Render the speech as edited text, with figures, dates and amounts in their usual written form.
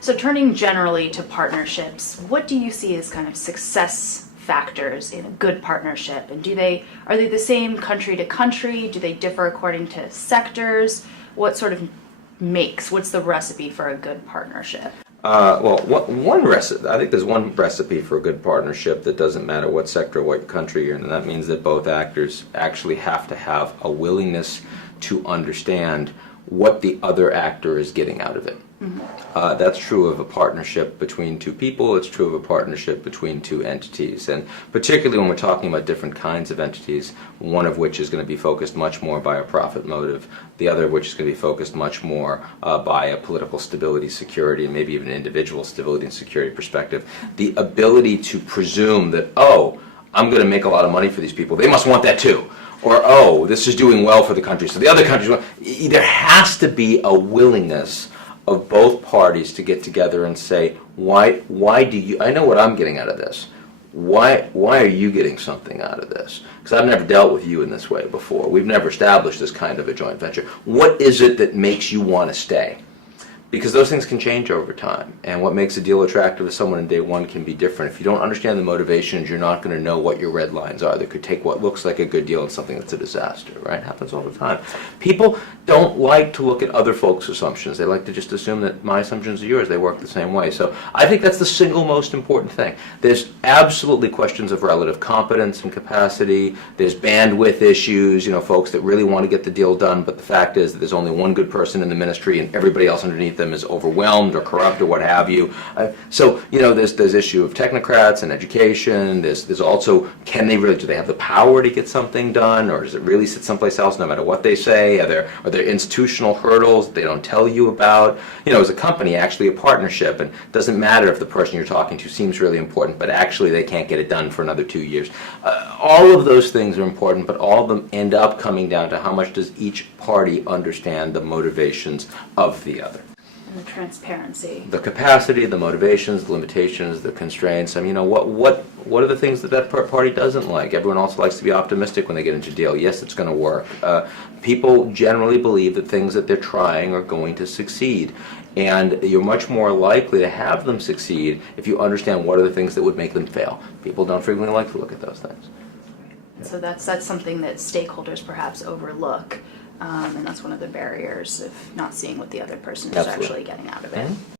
So turning generally to partnerships, what do you see as kind of success factors in a good partnership? And are they the same country to country? Do they differ according to sectors? What's the recipe for a good partnership? One recipe, I think there's one recipe for a good partnership that doesn't matter what sector or what country you're in, and that means that both actors actually have to have a willingness to understand what the other actor is getting out of it. Mm-hmm. That's true of a partnership between two people, it's true of a partnership between two entities, and particularly when we're talking about different kinds of entities, one of which is going to be focused much more by a profit motive, the other of which is going to be focused much more by a political stability, security, and maybe even individual stability and security perspective. The ability to presume that, oh, I'm going to make a lot of money for these people, they must want that too. Or, oh, this is doing well for the country, so the other countries want. There has to be a willingness of both parties to get together and say, why do you, I know what I'm getting out of this. Why are you getting something out of this? Because I've never dealt with you in this way before. We've never established this kind of a joint venture. What is it that makes you want to stay? Because those things can change over time, and what makes a deal attractive to someone in day one can be different. If you don't understand the motivations, you're not going to know what your red lines are. That could take what looks like a good deal and something that's a disaster, right? Happens all the time. People don't like to look at other folks' assumptions. They like to just assume that my assumptions are yours. They work the same way. So I think that's the single most important thing. There's absolutely questions of relative competence and capacity. There's bandwidth issues, folks that really want to get the deal done, but the fact is that there's only one good person in the ministry and everybody else underneath them is overwhelmed or corrupt or what have you. There's issue of technocrats and education. There's also, do they have the power to get something done, or does it really sit someplace else no matter what they say? Are there institutional hurdles that they don't tell you about? As a company, actually a partnership, and it doesn't matter if the person you're talking to seems really important, but actually they can't get it done for another 2 years. All of those things are important, but all of them end up coming down to how much does each party understand the motivations of the other. And the transparency. The capacity, the motivations, the limitations, the constraints. What are the things that party doesn't like? Everyone else likes to be optimistic when they get into a deal. Yes, it's going to work. People generally believe that things that they're trying are going to succeed. And you're much more likely to have them succeed if you understand what are the things that would make them fail. People don't frequently like to look at those things. So that's something that stakeholders perhaps overlook. And that's one of the barriers of not seeing what the other person is actually getting out of it. Mm-hmm.